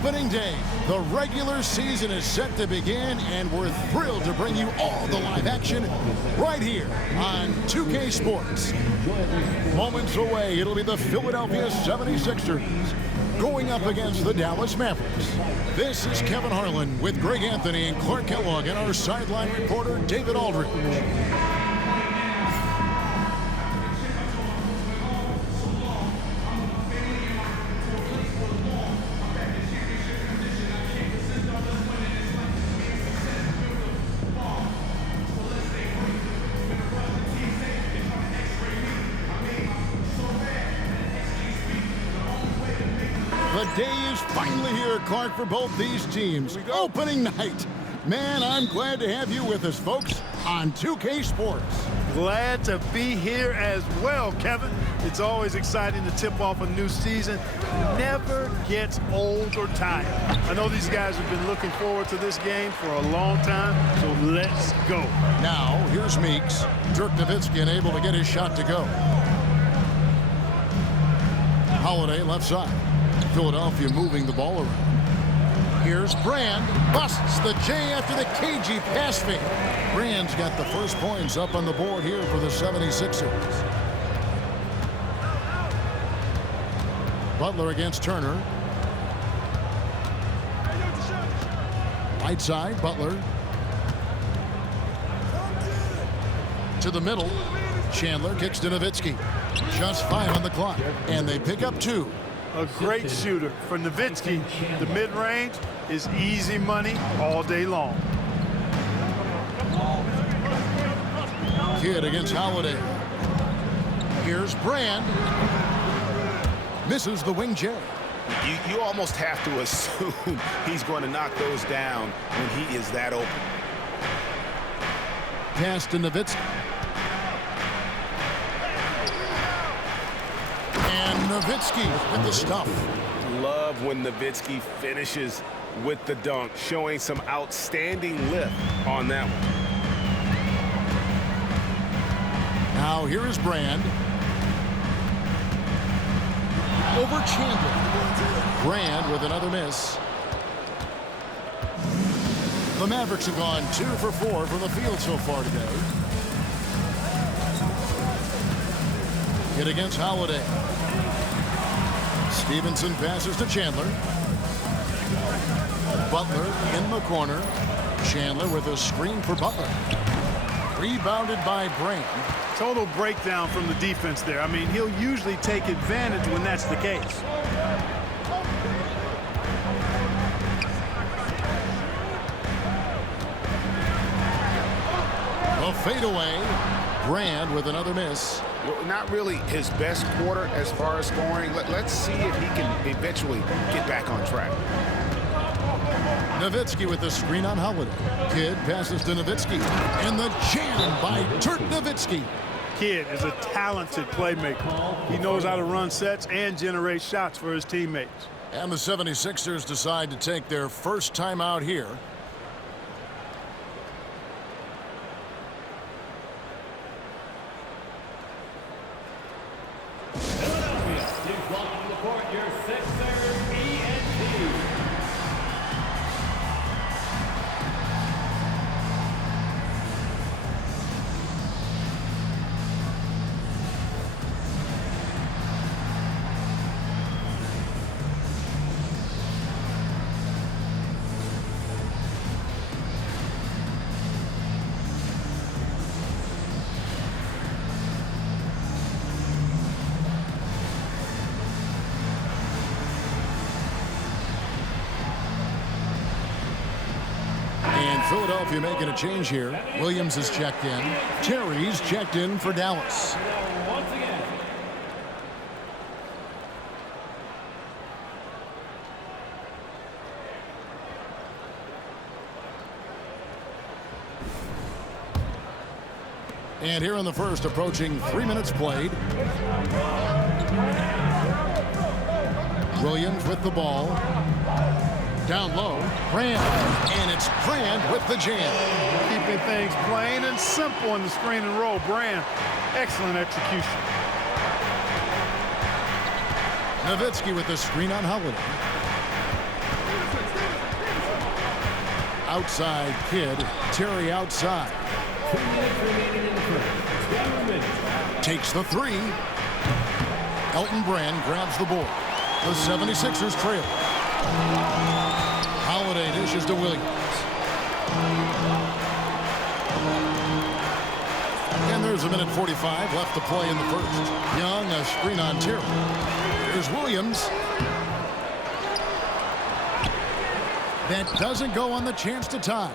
opening day. The regular season is set to begin, and we're thrilled to bring you all the live action right here on 2K Sports. Moments away, it'll be the Philadelphia 76ers going up against the Dallas Mavericks. This is Kevin Harlan with Greg Anthony and Clark Kellogg and our sideline reporter, David Aldridge. The day is finally here, Clark, for both these teams. Opening night. Man, I'm glad to have you with us, folks, on 2K Sports. Glad to be here as well, Kevin. It's always exciting to tip off a new season. Never gets old or tired. I know these guys have been looking forward to this game for a long time, so let's go. Now, here's Meeks. Dirk Nowitzki unable to get his shot to go. Holiday left side. Philadelphia moving the ball around. Here's Brand. Busts the J after the cagey pass fake. Brand's got the first points up on the board here for the 76ers. Butler against Turner. Right side, Butler. To the middle. Chandler kicks to Nowitzki. Just 5 on the clock, and they pick up 2. A great shooter. For Nowitzki, the mid-range is easy money all day long. Kidd against Holiday. Here's Brand. Misses the wing J. You almost have to assume he's going to knock those down when he is that open. Pass to Nowitzki. Nowitzki with the stuff. Love when Nowitzki finishes with the dunk, showing some outstanding lift on that one. Now here is Brand. Over Chandler. Brand with another miss. The Mavericks have gone 2 for 4 from the field so far today. Hit against Holiday. Stevenson passes to Chandler. Butler in the corner. Chandler with a screen for Butler. Rebounded by Brand. Total breakdown from the defense there. I mean, he'll usually take advantage when that's the case. A fadeaway. Brand with another miss. Not really his best quarter as far as scoring. Let's see if he can eventually get back on track. Nowitzki with the screen on Holiday. Kidd passes to Nowitzki. And the jam by Dirk Nowitzki. Kidd is a talented playmaker. He knows how to run sets and generate shots for his teammates. And the 76ers decide to take their first time out here. Philadelphia making a change here. Williams is checked in. Terry's checked in for Dallas. And here in the first, approaching 3 minutes played. Williams with the ball. Down low, Brand, and it's Brand with the jam. Keeping things plain and simple in the screen and roll. Brand, excellent execution. Nowitzki with the screen on Holiday. outside Kidd. Terry outside. 2 minutes remaining in the first. 2 minutes. Takes the three. Elton Brand grabs the board. The 76ers trail. Holiday dishes to Williams. And there's 1:45 left to play in the first. Young, a screen on Terry. Here's Williams. That doesn't go on the chance to tie.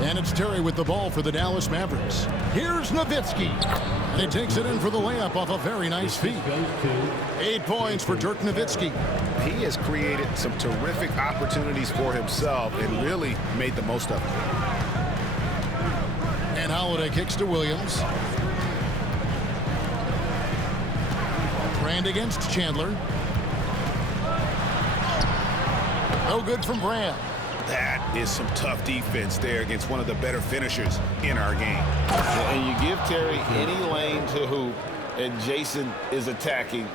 And it's Terry with the ball for the Dallas Mavericks. Here's Nowitzki. And he takes it in for the layup off a very nice feed. 8 points for Dirk Nowitzki. He has created some terrific opportunities for himself and really made the most of it. And Holiday kicks to Williams. Brand against Chandler. No good from Brand. That is some tough defense there against one of the better finishers in our game. And you give Terry any lane to hoop, and Jason is attacking,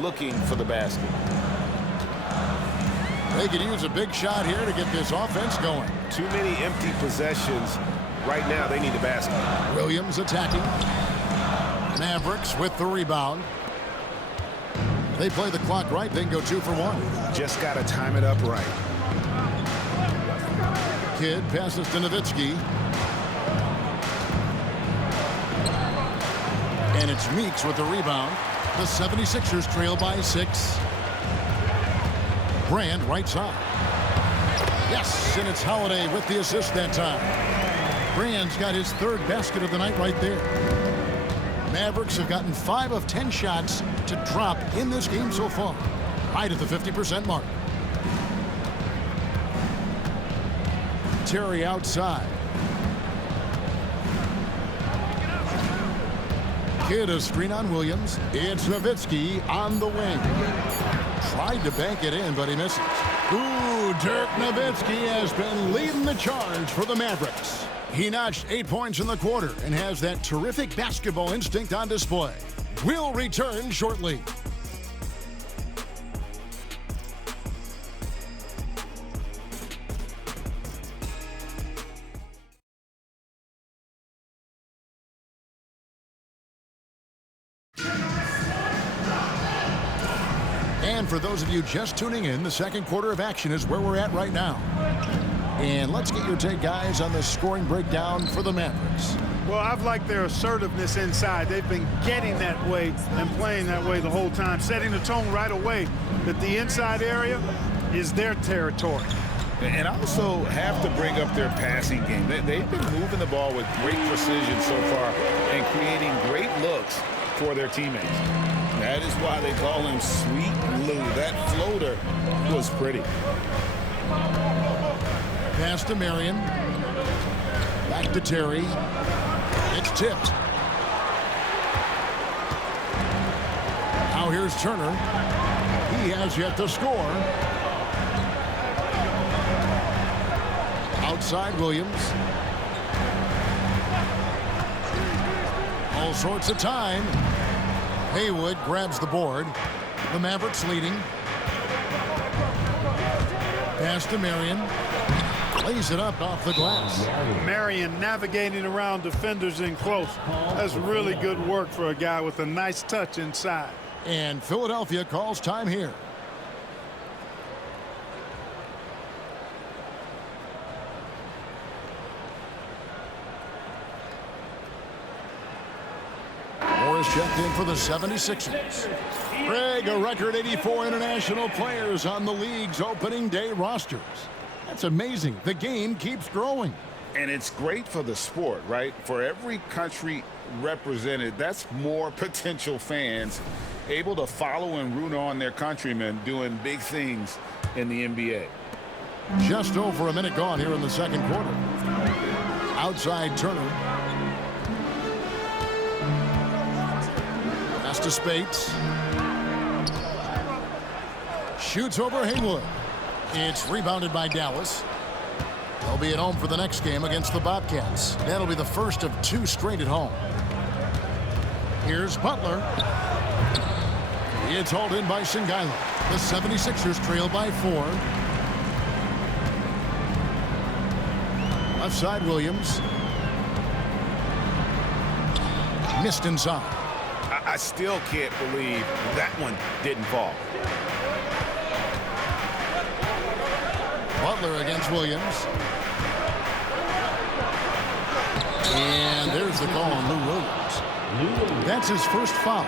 looking for the basket. They could use a big shot here to get this offense going. Too many empty possessions. Right now, they need the basket. Williams attacking. Mavericks with the rebound. They play the clock right, they can go 2 for 1. Just got to time it up right. Kidd passes to Nowitzki. And it's Meeks with the rebound. The 76ers trail by 6. Brand right side. Yes, and it's Holiday with the assist that time. Brand's got his 3rd basket of the night right there. Mavericks have gotten 5 of 10 shots to drop in this game so far. Right at the 50% mark. Terry outside. Kidd a screen on Williams. It's Nowitzki on the wing. Tried to bank it in, but he misses. Ooh, Dirk Nowitzki has been leading the charge for the Mavericks. He notched 8 points in the quarter and has that terrific basketball instinct on display. We'll return shortly. And for those of you just tuning in, the second quarter of action is where we're at right now. And let's get your take, guys, on the scoring breakdown for the Mavericks. Well, I've liked their assertiveness inside. They've been getting that way and playing that way the whole time, setting the tone right away that the inside area is their territory. And also have to bring up their passing game. They've been moving the ball with great precision so far and creating great looks for their teammates. That is why they call him Sweet Lou. That floater was pretty. Pass to Marion. Back to Terry. It's tipped. Now here's Turner. He has yet to score. Outside Williams. All sorts of time. Haywood grabs the board. The Mavericks leading. Pass to Marion. Lays it up off the glass. Marion navigating around defenders in close. That's really good work for a guy with a nice touch inside. And Philadelphia calls time here. Morris checked in for the 76ers. Greg, a record 84 international players on the league's opening day rosters. That's amazing. The game keeps growing. And it's great for the sport, right? For every country represented, that's more potential fans able to follow and root on their countrymen doing big things in the NBA. Just over a minute gone here in the second quarter. Outside Turner. Pass to Spates. Shoots over Haywood. It's rebounded by Dallas. They'll be at home for the next game against the Bobcats. That'll be the first of 2 straight at home. Here's Butler. It's hauled in by Shingaila. The 76ers trail by 4. Left side, Williams. Missed inside. I still can't believe that one didn't fall. Butler against Williams. And there's the call on Lou Williams. That's his first foul.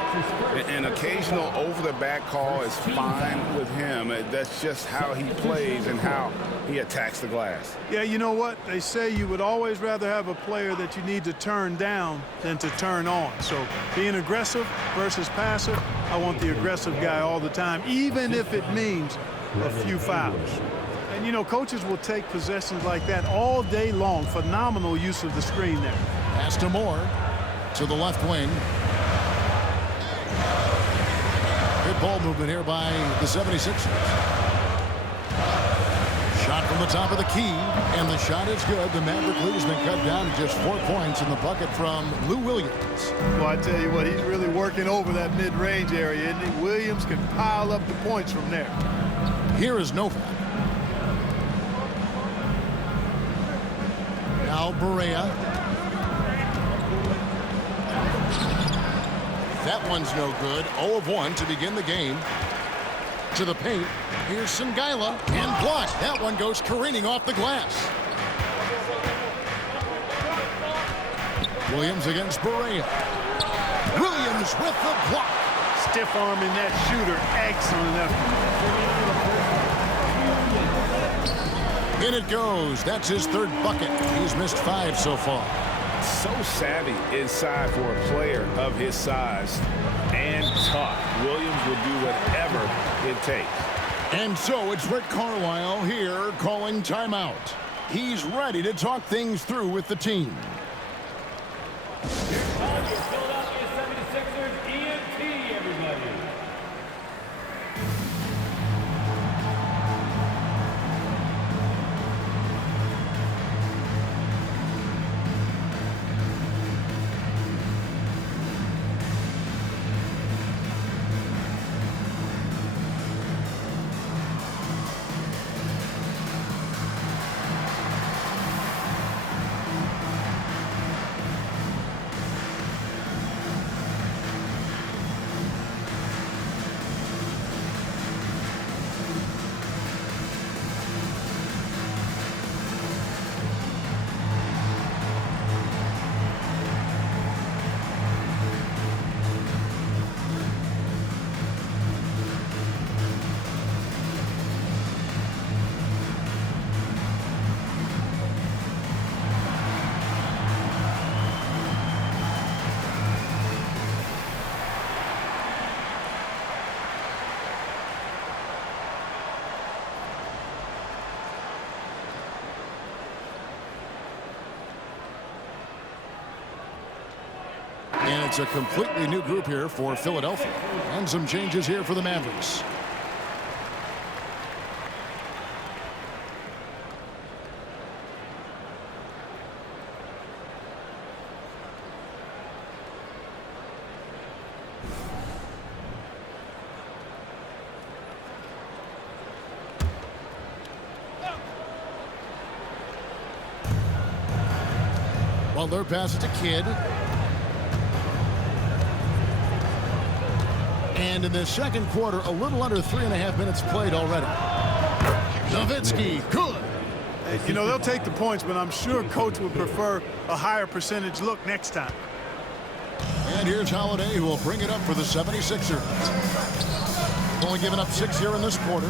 An occasional over-the-back call is fine with him. That's just how he plays and how he attacks the glass. Yeah, you know what? They say you would always rather have a player that you need to turn down than to turn on. So being aggressive versus passive, I want the aggressive guy all the time, even if it means a few fouls. And, you know, coaches will take possessions like that all day long. Phenomenal use of the screen there. Pass to Moore. To the left wing. Good ball movement here by the 76ers. Shot from the top of the key, and the shot is good. The Maverick lead has been cut down to just 4 points in the bucket from Lou Williams. Well, I tell you what, he's really working over that mid-range area, isn't he? Williams can pile up the points from there. Here is Novak. Now Barea. That one's no good. 0 of 1 to begin the game. To the paint. Here's Sangaila. And blocked. That one goes careening off the glass. Williams against Barea. Williams with the block. Stiff arming that shooter. Excellent effort. In it goes. That's his 3rd bucket. He's missed 5 so far. So savvy inside for a player of his size and tough. Williams will do whatever it takes. And so it's Rick Carlisle here calling timeout. He's ready to talk things through with the team. Your Philadelphia 76ers EMT, everybody. And it's a completely new group here for Philadelphia. And some changes here for the Mavericks. Butler passes to Kidd. And in the second quarter, a little under 3.5 minutes played already. Nowitzki, good. You know, they'll take the points, but I'm sure Coach would prefer a higher percentage look next time. And here's Holiday, who will bring it up for the 76ers. Only given up 6 here in this quarter.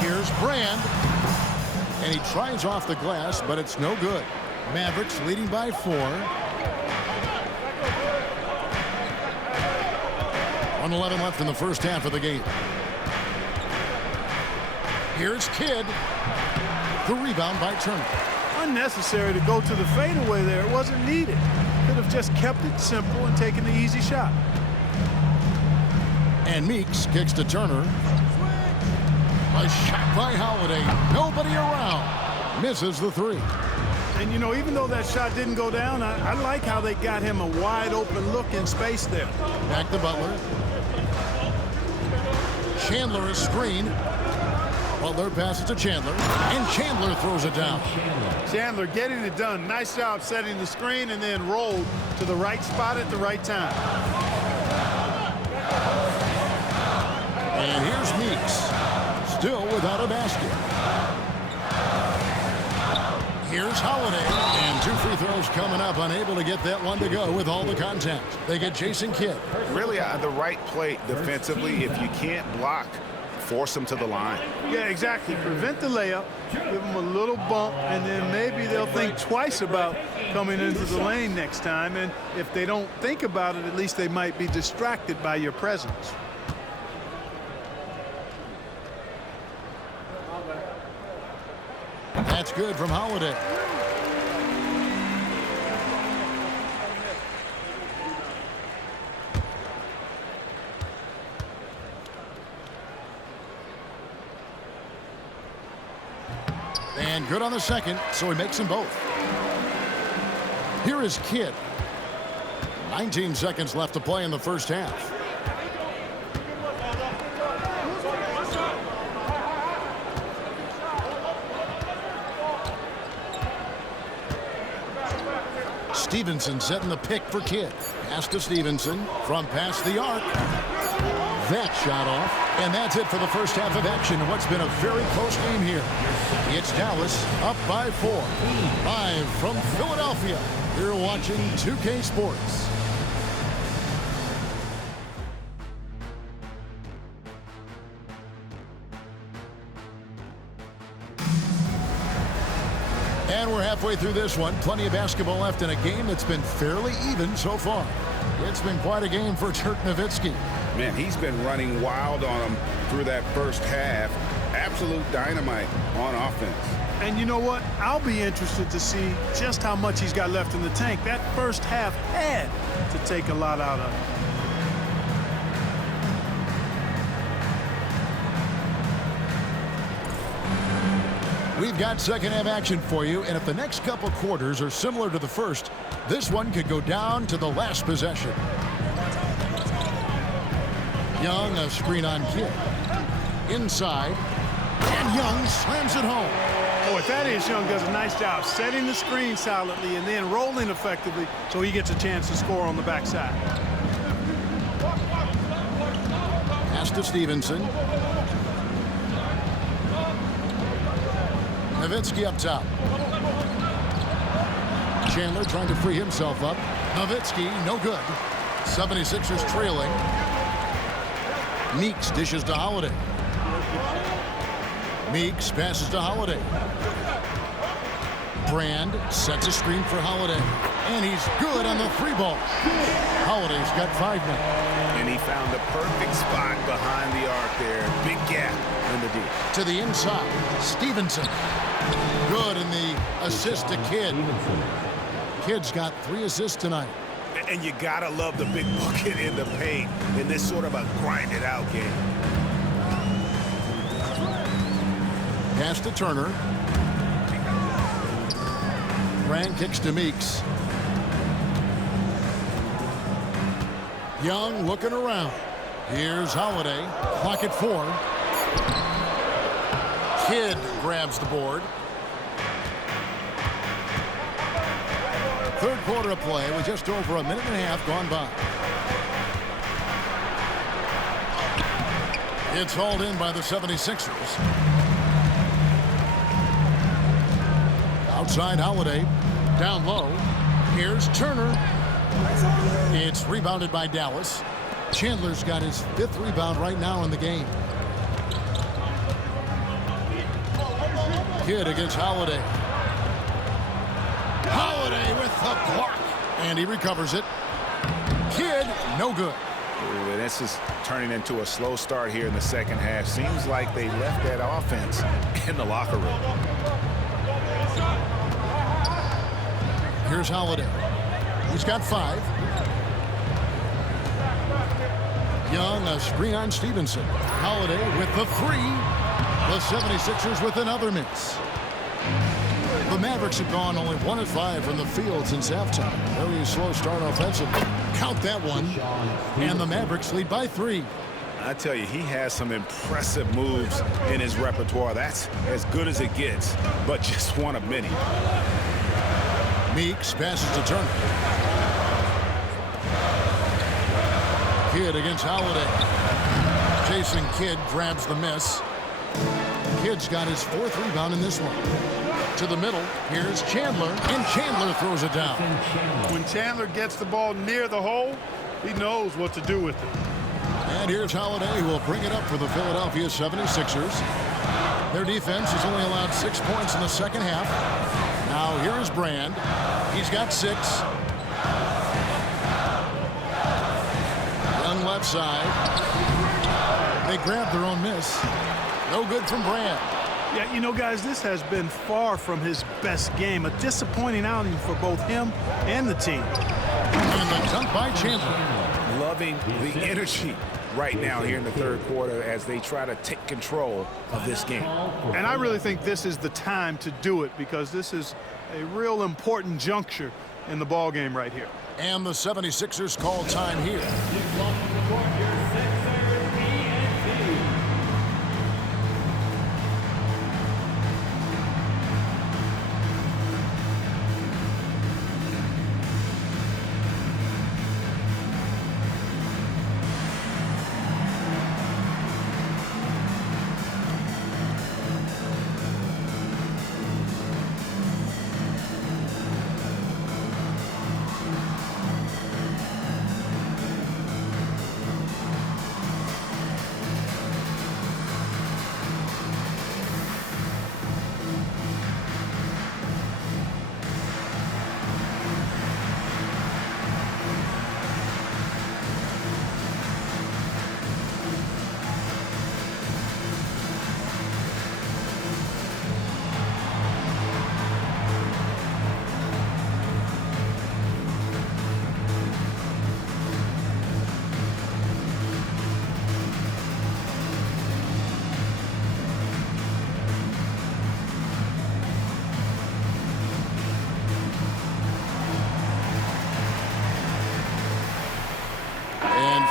Here's Brand. And he tries off the glass, but it's no good. Mavericks leading by 4. 1:11 left in the first half of the game. Here's Kidd. The rebound by Turner. Unnecessary to go to the fadeaway there. It wasn't needed. Could have just kept it simple and taken the easy shot. And Meeks kicks to Turner. A shot by Holiday. Nobody around. Misses the 3. And, you know, even though that shot didn't go down, I like how they got him a wide open look in space there. Back to Butler. Chandler is screen. Butler passes to Chandler, and Chandler throws it down. Chandler getting it done. Nice job setting the screen and then rolled to the right spot at the right time. And here's Meeks, still without a basket. Here's Holiday, and 2 free throws coming up, unable to get that one to go with all the contact. They get Jason Kidd. Really the right play defensively. If you can't block, force them to the line. Yeah, exactly. Prevent the layup, give them a little bump, and then maybe they'll think twice about coming into the lane next time. And if they don't think about it, at least they might be distracted by your presence. That's good from Holiday. And good on the second, so he makes them both. Here is Kidd. 19 seconds left to play in the first half. Stevenson setting the pick for Kidd. Pass to Stevenson from past the arc. That shot off, and that's it for the first half of action in what's been a very close game here. It's Dallas up by 4. Live from Philadelphia, you're watching 2K Sports. And we're halfway through this one. Plenty of basketball left in a game that's been fairly even so far. It's been quite a game for Dirk Nowitzki. Man, he's been running wild on them through that first half. Absolute dynamite on offense. And you know what? I'll be interested to see just how much he's got left in the tank. That first half had to take a lot out of him. We've got second half action for you, and if the next couple quarters are similar to the first, this one could go down to the last possession. Young, a screen on Kidd. Inside, and Young slams it home. Boy, Thaddeus Young does a nice job setting the screen solidly and then rolling effectively so he gets a chance to score on the backside. Pass to Stevenson. Nowitzki up top. Chandler trying to free himself up. Nowitzki, no good. 76ers trailing. Meeks dishes to Holiday. Meeks passes to Holiday. Brand sets a screen for Holiday. And he's good on the 3-ball. Holiday's got 5 now. And he found the perfect spot behind the arc there. Big gap in the D. To the inside, Stevenson. Good in the assist to Kidd. Kidd's got 3 assists tonight. And you gotta love the big bucket in the paint in this sort of a grinded-out game. Pass to Turner. Brand kicks to Meeks. Young looking around. Here's Holiday. Clock at 4. Kidd grabs the board. Third quarter of play with just over a minute and a half gone by. It's hauled in by the 76ers. Outside Holiday. Down low. Here's Turner. It's rebounded by Dallas. Chandler's got his 5th rebound right now in the game. Kidd against Holiday. Holiday with the block. And he recovers it. Kidd, no good. Ooh, this is turning into a slow start here in the second half. Seems like they left that offense in the locker room. Here's Holiday. He's got 5. Young, a screen on Stevenson. Holiday with the 3. The 76ers with another miss. The Mavericks have gone only 1 of 5 from the field since halftime. Very slow start offensively. Count that one. And the Mavericks lead by 3. I tell you, he has some impressive moves in his repertoire. That's as good as it gets, but just one of many. Meeks passes to Turner. Kidd against Holiday. Jason Kidd grabs the miss. Kidd's got his 4th rebound in this one. To the middle, here's Chandler, and Chandler throws it down. When Chandler gets the ball near the hole, he knows what to do with it. And here's Holiday, who will bring it up for the Philadelphia 76ers. Their defense has only allowed 6 points in the second half. Now here is Brand. He's got 6. Young left side. They grab their own miss. No good from Brand. Yeah, you know, guys, this has been far from his best game. A disappointing outing for both him and the team. And the dunk by Chandler. Loving the energy right now here in the 3rd quarter as they try to take control of this game. And I really think this is the time to do it because this is a real important juncture in the ball game right here. And the 76ers call time here.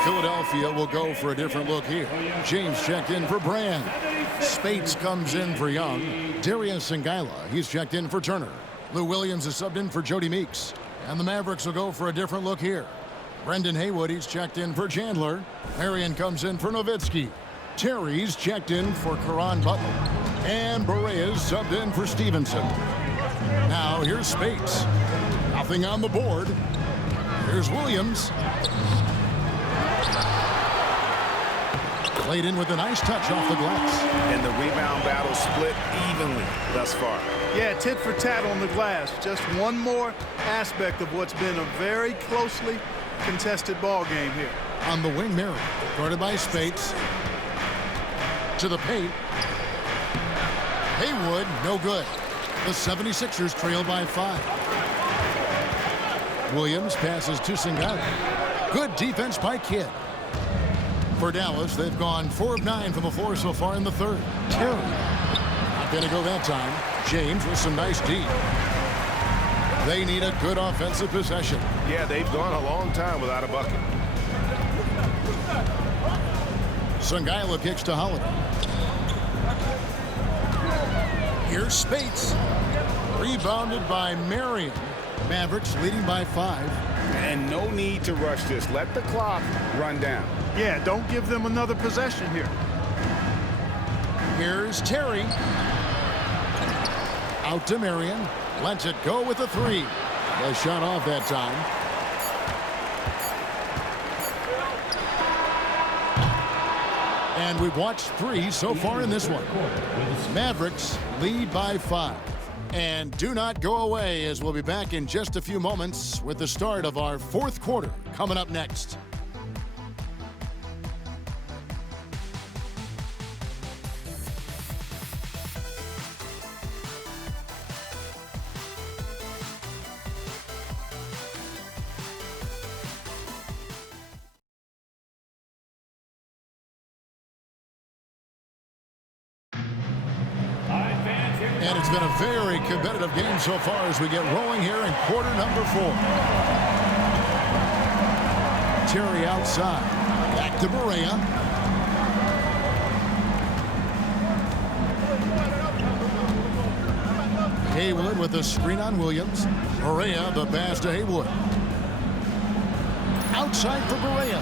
Philadelphia will go for a different look here. James checked in for Brand. Spates comes in for Young. Darius Singila, he's checked in for Turner. Lou Williams is subbed in for Jody Meeks. And the Mavericks will go for a different look here. Brendan Haywood, he's checked in for Chandler. Marion comes in for Nowitzki. Terry's checked in for Caron Butler. And Berea's subbed in for Stevenson. Now here's Spates. Nothing on the board. Here's Williams. Played in with a nice touch off the glass. And the rebound battle split evenly thus far. Yeah, tit for tat on the glass. Just one more aspect of what's been a very closely contested ball game here. On the wing, Marion, guarded by Spates. To the paint. Haywood, no good. The 76ers trail by 5. Williams passes to Singila. Good defense by Kidd. For Dallas, they've gone 4 of 9 from the floor so far in the 3rd. Terry, not going to go that time. James with some nice D. They need a good offensive possession. Yeah, they've gone a long time without a bucket. Singila kicks to Holiday. Here's Spates. Rebounded by Marion. Mavericks leading by 5. And no need to rush this. Let the clock run down. Yeah, don't give them another possession here. Here's Terry. Out to Marion. Lets it go with a 3. The shot off that time. And we've watched 3 so far in this one. Mavericks lead by 5. And do not go away, as we'll be back in just a few moments with the start of our 4th quarter coming up next. And it's been a very competitive game so far as we get rolling here in quarter number 4. Terry outside. Back to Berea. Haywood with the screen on Williams. Barea, the pass to Haywood. Outside for Barea.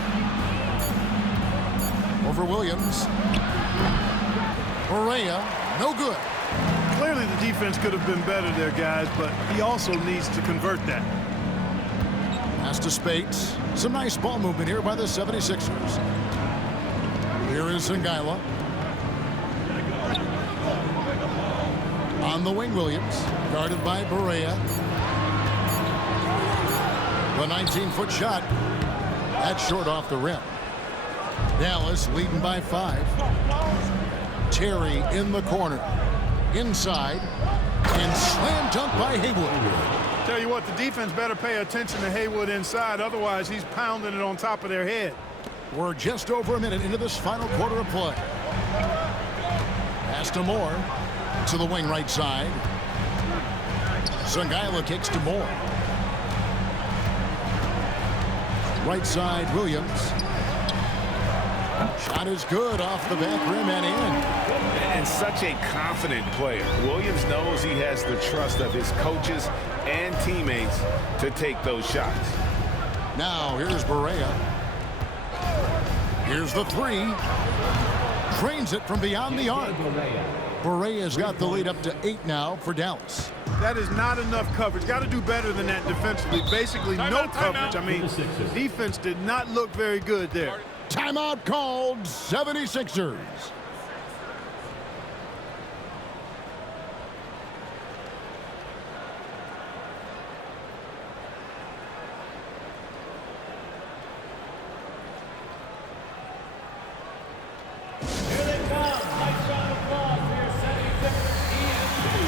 Over Williams. Barea, no good. Clearly the defense could have been better there, guys, but he also needs to convert that. Pass to Spates. Some nice ball movement here by the 76ers. Here is Sangaila. On the wing, Williams. Guarded by Barea. The 19-foot shot. That's short off the rim. Dallas leading by 5. Terry in the corner. Inside. And slam dunk by Haywood. Tell you what, the defense better pay attention to Haywood inside. Otherwise, he's pounding it on top of their head. We're just over a minute into this final quarter of play. Pass to Moore. To the wing right side. Sangaila kicks to Moore. Right side, Williams. Shot is good off the back rim and in. And such a confident player. Williams knows he has the trust of his coaches and teammates to take those shots. Now here's Barea. Here's the 3. Drains it from beyond the arc. Barea's got the lead up to 8 now for Dallas. That is not enough coverage. Got to do better than that defensively. Basically no coverage. I mean, defense did not look very good there. Timeout called, 76ers. Here they come. Nice round of applause for your 76ers ESPN.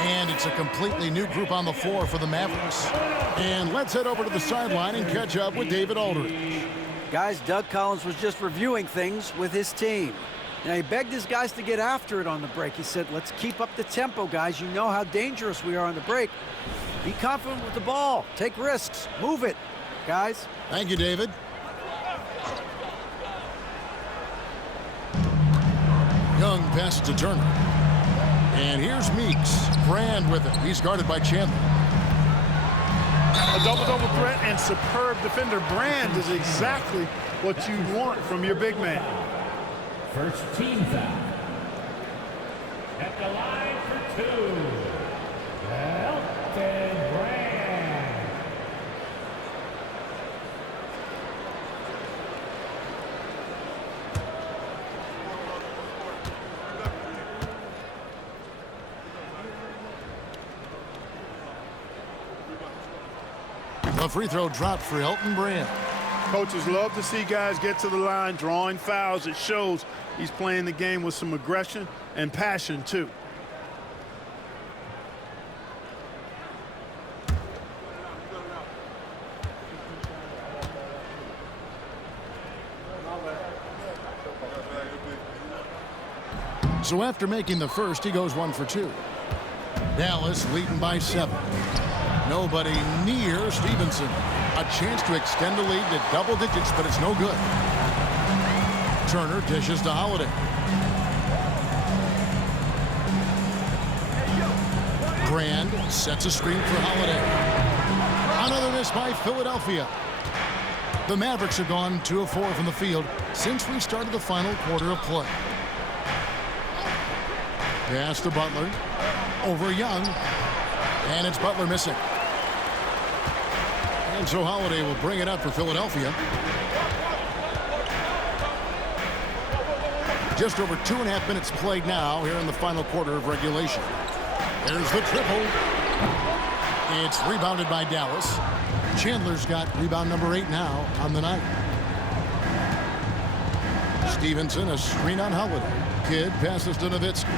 And it's a completely new group on the floor for the Mavericks. And let's head over to the sideline and catch up with David Aldridge. Guys, Doug Collins was just reviewing things with his team. And he begged his guys to get after it on the break. He said, let's keep up the tempo, guys. You know how dangerous we are on the break. Be confident with the ball. Take risks. Move it, guys. Thank you, David. Young passes to Turner. And here's Meeks. Brand with it. He's guarded by Chandler. A double-double threat and superb defender. Brand is exactly what you want from your big man. First team foul. At the line for 2. Elton Brand. The free throw dropped for Elton Brand. Coaches love to see guys get to the line, drawing fouls. It shows he's playing the game with some aggression and passion, too. So after making the first, he goes 1 for 2. Dallas leading by 7. Nobody near Stevenson. A chance to extend the lead to double digits, but it's no good. Turner dishes to Holiday. Brand sets a screen for Holiday. Another miss by Philadelphia. The Mavericks have gone 2 of 4 from the field since we started the final quarter of play. Pass to Butler. Over Young. And it's Butler missing. And so Holiday will bring it up for Philadelphia. Just over 2.5 minutes played now here in the final quarter of regulation. There's the triple. It's rebounded by Dallas. Chandler's got rebound number 8 now on the night. Stevenson, a screen on Holiday. Kidd passes to Nowitzki.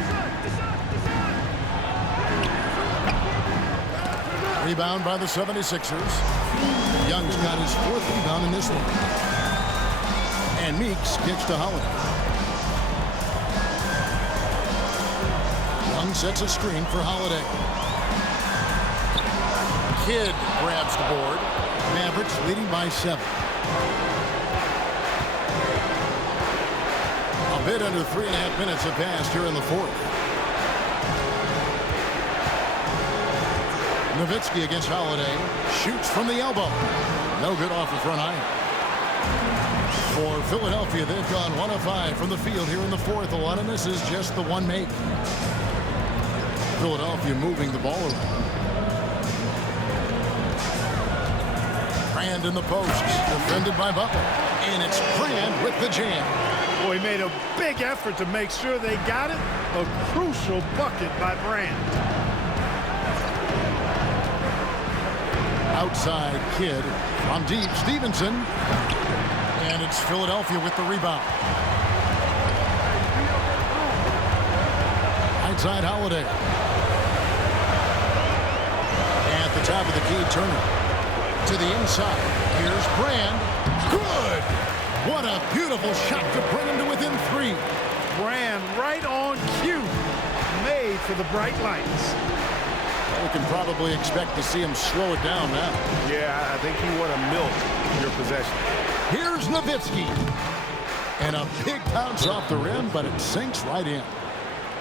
Rebound by the 76ers. Young's got his 4th rebound in this one. And Meeks gets to Holiday. Young sets a screen for Holiday. Kidd grabs the board. Mavericks leading by 7. A bit under 3.5 minutes have passed here in the 4th. Nowitzki against Holiday. Shoots from the elbow. No good off the front iron. For Philadelphia, they've gone 1 of 5 from the field here in the 4th. A lot of misses, just the one make. Philadelphia moving the ball around. Brand in the post, defended by Butler. And it's Brand with the jam. Boy, he made a big effort to make sure they got it. A crucial bucket by Brand. Outside Kidd from deep. Stevenson. And it's Philadelphia with the rebound. Outside Holiday. At the top of the key, Turner. To the inside. Here's Brand. Good! What a beautiful shot to bring him to within 3. Brand right on cue. Made for the bright lights. We can probably expect to see him slow it down now. Yeah, I think you want to milk your possession. Here's Nowitzki. And a big bounce off the rim, but it sinks right in.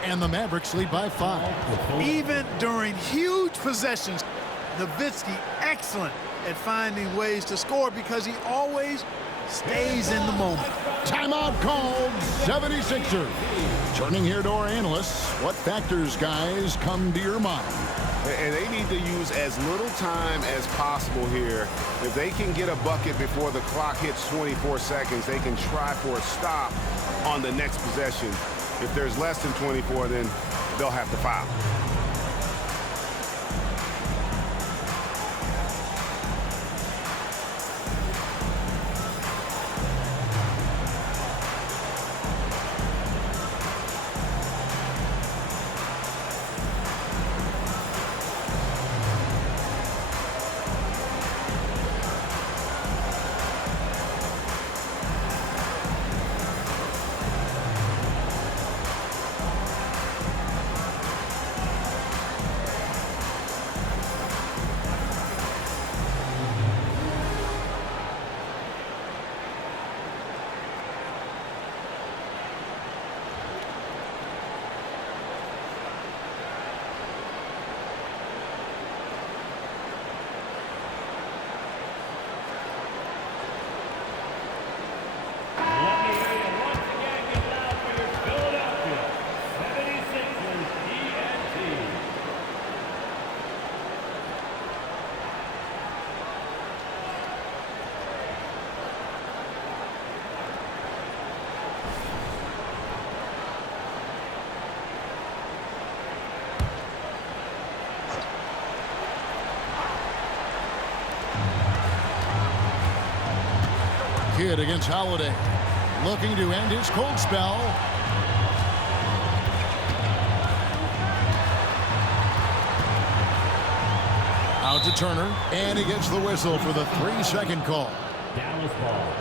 And the Mavericks lead by 5. Even during huge possessions, Nowitzki excellent at finding ways to score because he always stays in the moment. Timeout called, 76ers. Turning here to our analysts, what factors, guys, come to your mind? And they need to use as little time as possible here. If they can get a bucket before the clock hits 24 seconds, they can try for a stop on the next possession. If there's less than 24, then they'll have to foul. Kidd against Holiday. Looking to end his cold spell. Out to Turner. And he gets the whistle for the 3-second call. Dallas ball.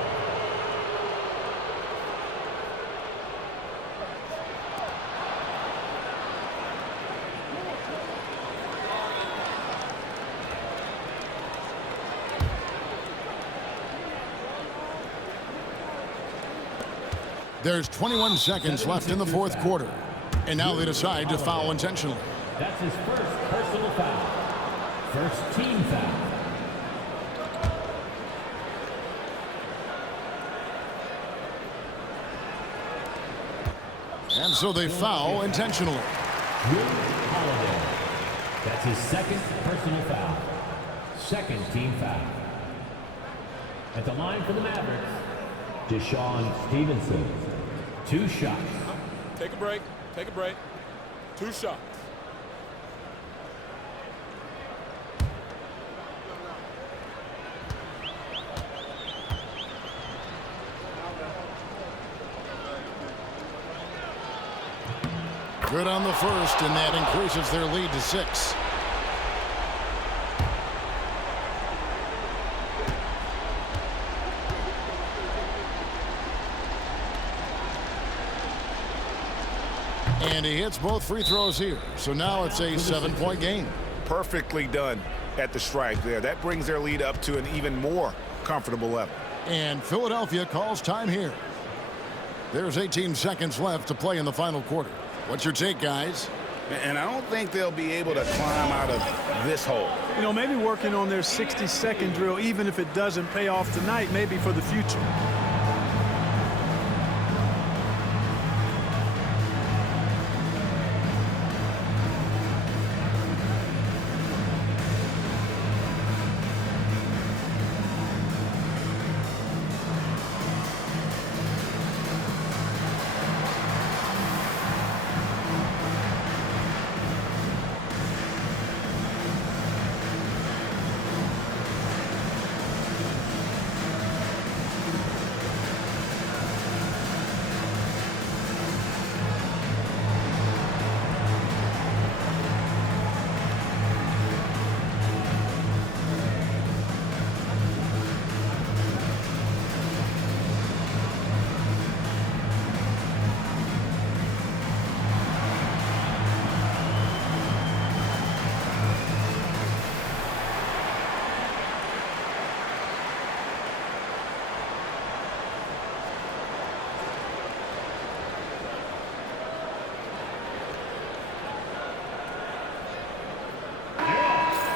There's 21 seconds left in the 4th quarter. And now they decide to foul intentionally. That's his first personal foul. First team foul. And so they foul intentionally. Holiday. That's his second personal foul. Second team foul. At the line for the Mavericks, Deshaun Stevenson. 2 shots. Take a break. Take a break. 2 shots. Good on the first, and that increases their lead to 6. And he hits both free throws here. So now it's a 7-point game. Perfectly done at the stripe there. That brings their lead up to an even more comfortable level. And Philadelphia calls time here. There's 18 seconds left to play in the final quarter. What's your take, guys? And I don't think they'll be able to climb out of this hole. You know, maybe working on their 60-second drill, even if it doesn't pay off tonight, maybe for the future.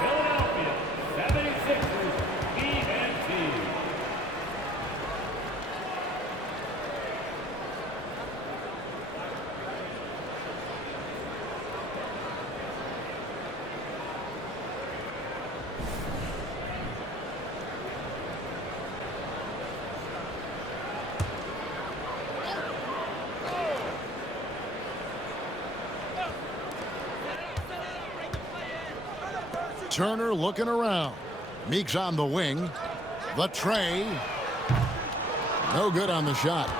Philadelphia 76ers ENT. Turner looking around. Meek's on the wing. The tray. No good on the shot.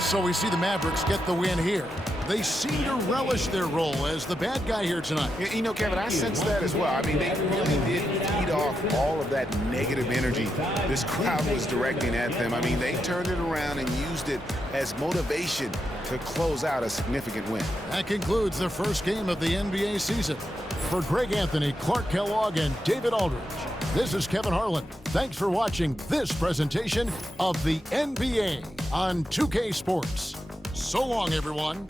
So we see the Mavericks get the win here. They seem to relish their role as the bad guy here tonight. You know, Kevin, I sense that as well. I mean, they really did feed off all of that negative energy this crowd was directing at them. I mean, they turned it around and used it as motivation to close out a significant win. That concludes the first game of the NBA season. For Greg Anthony, Clark Kellogg, and David Aldridge, this is Kevin Harlan. Thanks for watching this presentation of the NBA on 2K Sports. So long, everyone.